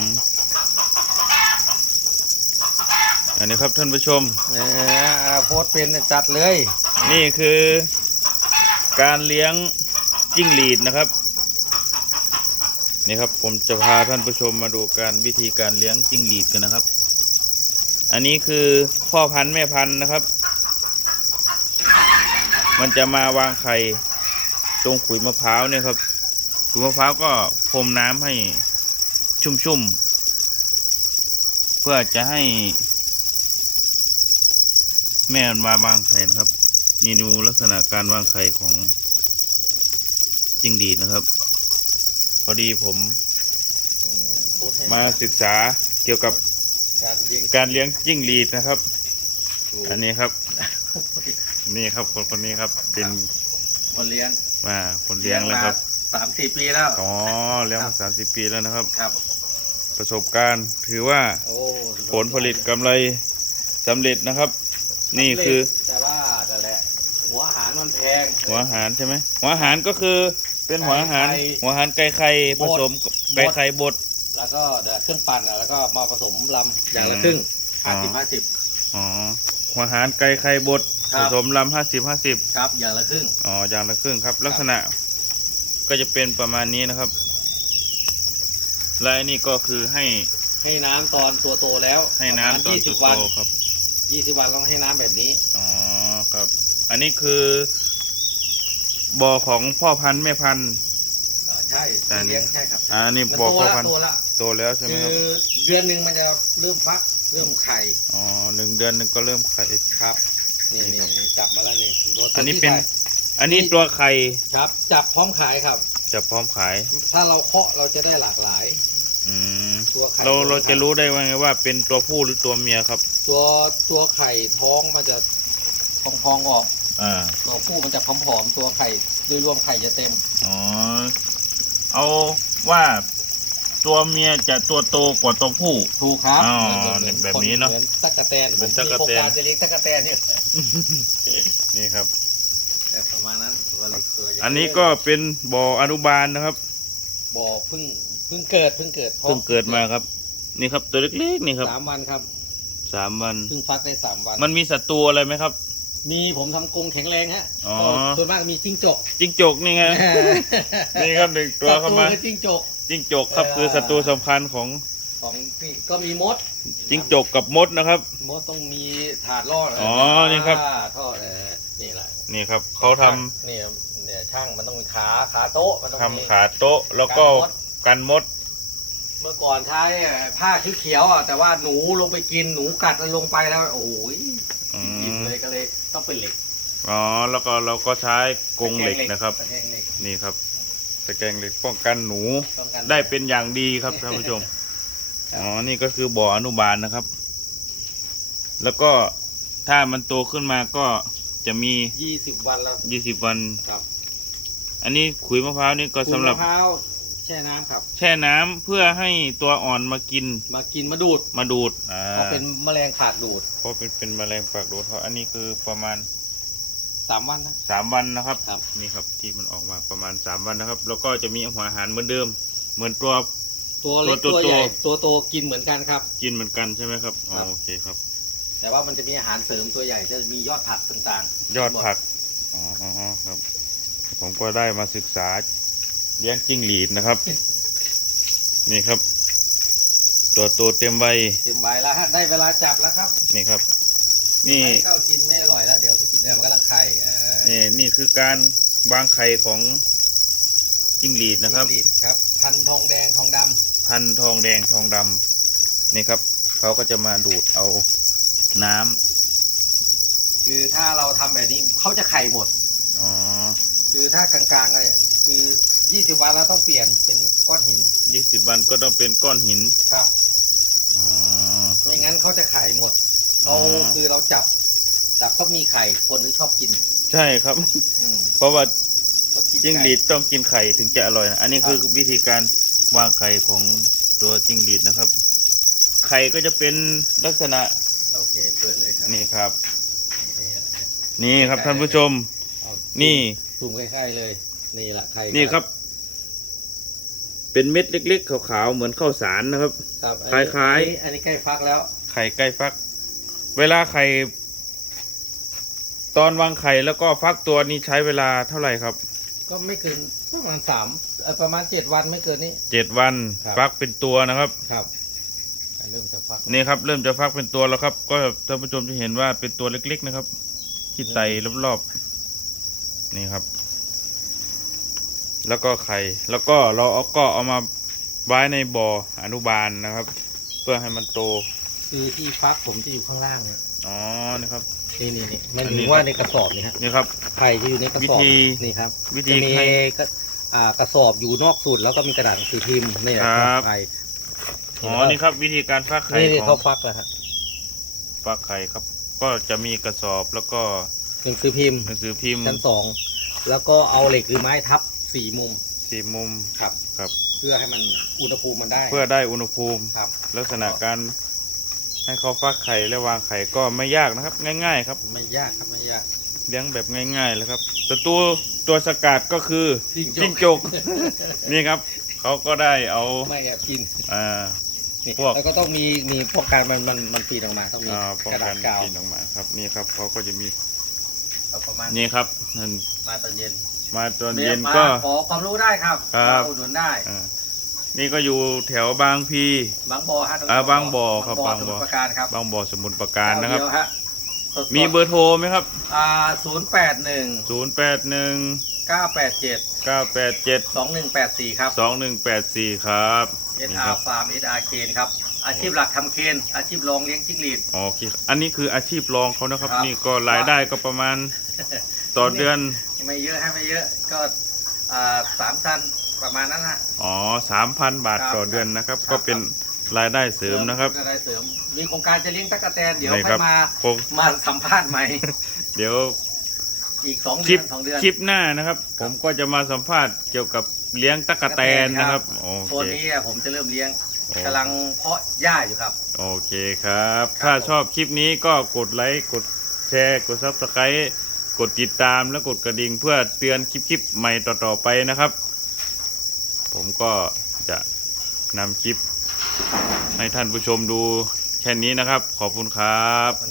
อืมอันนี้ครับท่านผู้ชมเออโพสต์เป็นจัดเลย นี่คือ การเลี้ยงจิ้งหรีดนะครับ นี่ครับผมจะพาท่านผู้ชมมาดูการวิธีการเลี้ยงจิ้งหรีดกันนะครับ อันนี้คือพ่อพันธุ์แม่พันธุ์นะครับ มันจะมาวางไข่ตรงขุยมะพร้าวเนี่ยครับขุยมะพร้าวก็พรมน้ำให้ ชุ่มๆ เพื่อจะให้ แม่มันมาวางไข่นะครับ นี่ดูลักษณะการวางไข่ของจิ้งหรีดนะครับ พอดีผมโพสต์ให้มาศึกษาเกี่ยวกับการเลี้ยงการเลี้ยงจิ้งหรีดนะครับดูอันนี้ครับ นี่ครับคนคนนี้ครับเป็นคนเลี้ยงมาคนเลี้ยงเลยครับ สามสี่ปีแล้ว อ๋อเลี้ยงมาสามสิบปีแล้วนะครับ ครับ ประสบการณ์ถือว่าโอ้ผลผลิตกำไรสำเร็จนะครับ นี่คือแต่ว่าแต่นแหละหัวอาหารมันแพง หัวอาหารใช่ไหมหัวอาหารก็คือเป็นหัวอาหาร ไก่ไข่หัวอาหารไก่ไข่ผสมกับไก่ไข่บด แล้วก็เดี๋ยวเครื่องปั่นอะแล้วก็มาผสมลำอย่างละอืมครึ่งอ๋ห้าอสิบห้าสิบ อ๋อหัวอาหารไก่ไข่บดครัผบ สมลำห้าสิบห้าสิบครับอย่างละครึ่ง อ๋ออย่างละครึ่งครับ ลักษณะ ก็จะเป็นประมาณนี้นะครับ และอันนี้ก็คือให้ให้น้ำตอนตัวโตแล้วให้น้ำตอนยี่สิจุบดวันโตครับ ยี่สิบวันต้องให้น้ำแบบนี้ อ๋อครับ อันนี้คือบ่อของพ่อพันธุ์แม่พันธุ์ อ่าใช่แต่อันนี้เลี้ยงใช่ครับอ่านี่มันบ่อโตพ่อละพันธุ์โตละโตแล้วใช่ไหมคืครับอเดือนหนึ่งมันจะเริ่มฟัก เริ่มไข่อ๋อหนึ่งเดือนหนึ่งก็เริ่มไข่ ครับ นี่นี่นี่ครับ นี่จับมาแล้วนี่ตัวอันนี้ที่เป็นไข่ อันนี้ตัวไข่ครับ จับพร้อมขายครับ จะพร้อมขาย ถ้าเราเคาะเราจะได้หลากหลาย อืมตัวไข่เราตัวเราจะไข่รู้ได้ว่าไงว่าเป็นตัวผู้หรือตัวเมียครับ ตัวตัวไข่ท้องมันจะพองๆออก อ่าตัวผู้มันจะผอมๆตัวไข่โดยรวมไข่จะเต็ม อ๋อเอาว่าตัวเมียจะตัวโตกว่าตัวผู้ ถูกครับอ๋อเหมือแบบนี้เนอะเหมือนตะกะแตนเหมือนผมตั๊กแตนมีโครงการจะเลี้ยงตะกะแตนเนี่ย นี่ครับเออ ประมาณนั้นตัวเล็กตัวใหญ่อันนี้ก็เป็นบ่ออนุบาลนะครับบ่อเพิ่งเพิ่งเกิดเพิ่งเกิดเพิ่งเกิดมาครับ นี่ครับตัวเล็กๆนี่ครับสามวันครับสามวัน เพิ่งฟักได้สามวัน มันมีศัตรูอะไรไหมครับ มีผมทำกรงแข็งแรงฮะอ๋อ ก็ส่วนมากมีจิ้งจกจิ้งจกนี่ไง นี่ครับหนึ่งตัวเข้ามา ศัตรูคือจิ้งจก จิ้งจกครับเออคือศัตรูสำคัญของของนี่ก็มีมดจิ้งจกกับมดนะครับ มดต้องมีถาดล่ออ๋อนี่ครับ อ่าท่อเออนี่แหละ นี่ครับเขาทำนี่เนี่ยช่างมันต้องมีขาขาโต๊ะมันต้องทำมี ขาโต๊ะแล้วก็กันมดกันมด เมื่อก่อนใช้ผ้าเขียวๆอะแต่ว่าหนูลงไปกินหนูกัดแล้วลงไปแล้วโอ้ยอือิ่มมเลยก็เลยต้องเป็นเหล็กอ๋อแล้วก็เราก็ใช้กรงเหล็กนะครับตะแกงเหล็กนี่ครับตะแกรงเหล็กป้องกันหนูป้องกันได้เป็นอย่างดีครับท่านผู้ชมอ๋อนี่ก็คือบ่ออนุบาลนะครับ แล้วก็ถ้ามันโตขึ้นมาก็ จะมียี่สิบวันแล้วยี่สิบวัน ครับอันนี้ขุยมะพร้าวนี่ก็สำหรับขูดมะพร้าวแช่น้ำครับ แช่น้ำเพื่อให้ตัวอ่อนมากินมากินมาดูดมาดูดอ่าเพราะเป็นแมลงขาดดูดเพราะเป็นเป็นแมลงปากดูดเพราะอันนี้คือประมาณสามวันนะ สามวันนะครับ ครับ นี่ครับที่มันออกมาประมาณสามวันนะครับ แล้วก็จะมีหัวอาหารเหมือนเดิม เหมือนตัว ตัวเล็กตัวตัวโตใหญ่ตัวโตกินเหมือนกันครับ กินเหมือนกันใช่ไหมครับอ๋อครับ โอเคครับ แต่ว่ามันจะมีอาหารเสริมตัวใหญ่จะมียอดผักต่างๆยอดผักอ๋อครับ ผมก็ได้มาศึกษาเลี้ยงจิ้งหรีดนะครับ นี่ครับ ตัวโตเต็มวัยเต็มไว้แล้วฮะได้เวลาจับแล้วครับ นี่ครับ นี่ให้เข้ากินไม่อร่อยแล้วเดี๋ยวก็กินเนี่ยมันกำลังไข่เอ่อนี่นี่คือการวางไข่ของจิ้งหรีดนะครับจิ้งหรีดครับ พันธุ์ทองแดงทองดำพันธุ์ทองแดงทองดำนี่ครับเขาก็จะมาดูดเอา น้ำคือถ้าเราทำแบบนี้เขาจะไข่หมด อ๋อคือถ้ากลางๆเลยคือ20วันแล้วต้องเปลี่ยนเป็นก้อนหินยี่สิบวันก็ต้องเป็นก้อนหิน ครับอ๋อไม่งั้นเขาจะไข่หมดอ๋อเราคือเราจับจับต้องมีไข่คนที่ชอบกิน ใช่ครับ อืมเพราะว่าเขากินจิ้งหรีดต้องกินไข่ถึงจะอร่อยนะ อันนี้ครับคือวิธีการวางไข่ของตัวจิ้งหรีดนะครับ ไข่ก็จะเป็นลักษณะ โอเคเปิดเลยครับนี่ครับ นี่นี่ครับท่านผู้ชม เอานี่ ซูมใกล้ๆเลย นี่แหละไข่นี่ครับ เป็นเม็ดเล็กๆขาวๆเหมือนข้าวสารนะครับ ครับคล้ายๆ อันนี้อันนี้ใกล้ฟักแล้ว ไข่ใกล้ฟัก เวลาไข่ ตอนวางไข่แล้วก็ฟักตัวนี้ใช้เวลาเท่าไหร่ครับก็ไม่เกินประมาณสามเอ่อประมาณเจ็ดวันไม่เกินนี้ เจ็ดวันครับ ฟักเป็นตัวนะครับ ครับ เริ่มจะฟักนี่ครับเริ่มจะฟักเป็นตัวแล้วครับ ก็ท่านผู้ชมจะเห็นว่าเป็นตัวเล็กๆนะครับ ที่ไตรอบๆนี่ครับ แล้วก็ไข่แล้วก็เราเอาก็เอามาไว้ในบ่ออนุบาลนะครับ เพื่อให้มันโตคือที่ฟักผมจะอยู่ข้างล่างเนี่ยอ๋อนี่ครับนี่นี่นี่มันอันนี้ถึงว่าในกระสอบนี่ฮะนี่ครับไข่ที่อยู่ในกระสอบวิธีนี่ครับ วิธีจะมีให้กระอ่ากระสอบอยู่นอกสุดแล้วก็มีกระดาษหนังสือพิมพ์นี่แหละครับไข่ อ๋อนี่ครับวิธีการฟักไข่นี่นี่ขอเขางฟักแล้วฮะฟักไข่ครับ ก็จะมีกระสอบแล้วก็หนังสือพิมพ์หนังสือพิมพ์ชั้นสองแล้วก็เอาเหล็กหรือไม้ทับสี่มุมสี่มุมครับ ครับ เพื่อให้มันอุณหภูมิมันได้เพื่อได้อุณหภูมิ ครับ ลักษณะการให้เขาฟักไข่และวางไข่ก็ไม่ยากนะครับ ง่าย ๆ ครับไม่ยากครับไม่ยากเลี้ยงแบบง่ายๆเลยครับแต่ตัวตัวสกัดก็คือจิ้งจกจิ้งจกนี่ครับเขาก็ได้เอาไม่แอบกิน อ่า นี่พวก แล้วก็ต้องมีมีป้องกันมันมันมันปีนออกมาต้องมีอ่าป้องกระกัดานษกาวกินออกมาครับนี่ครับเขาก็จะมีเอาประมาณนี่ครับนั่นมาตอนเย็นมาตอนเย็นมาก็ ขอความรู้ได้ครับครับ มาอุดหนุนได้อ่านี่ก็อยู่แถวบางพี บางบ่อฮะตรงนี้อ่าบางบ่อครับบาบางงบ่บ่ออสมุทรปราการครับบางบ่อสมุนปราการนะครับ เจ้เดียวฮะ สดๆมีเบอร์โทรไหมครับ อ่าศูนย์แปดหนึ่ง0 8 1 เก้าแปดเจ็ด9 8 7 สองหนึ่งแปดสี่ครับ 2 1 8 4 ครับเอสนี่อาครัร์ฟาร์มเอสอาร์เคนครับ อาชีพหลักทำเคน อาชีพรองเลี้ยงจิ้งหรีด โอเคอันนี้คืออาชีพรองเขานะครับ ครับ นี่ก็รายได้ก็ประมาณต่อเดือน ไม่เยอะให้ไม่เยอะก็อ่าสามตันประมาณนั้นฮะอ๋อสามพันบาทครับต่อเดือนนะครับ ครับ ก็เป็น รายได้เสริมนะครับ ได้เสริมมีโครงการจะเลี้ยงตั๊กแตนเดี๋ยวนี่ค่ครัอยบมาผมมาสัมภาษณ์ใหม่เดี๋ยวอีกสองคลิเดือปนสองเดือน คลิปหน้านะครับ ผมก็จะมาสัมภาษณ์เกี่ยวกับเลี้ยงตั๊กแตนนะครับโอโซเคนนี้อะผมจะเริ่มเลี้ยงโอกำลังเพาะหญ้าอยู่ครับ โอเคครับครับถ้าผมชอบคลิปนี้ก็กดไลค์กดแชร์กดซับสไครต์กดติดตามและกดกระดิ่งเพื่อเตือนคลิปๆใหม่ต่อๆไปนะครับ ผมก็จะนำคลิป ให้ท่านผู้ชมดูแค่นี้นะครับ ขอบคุณครับ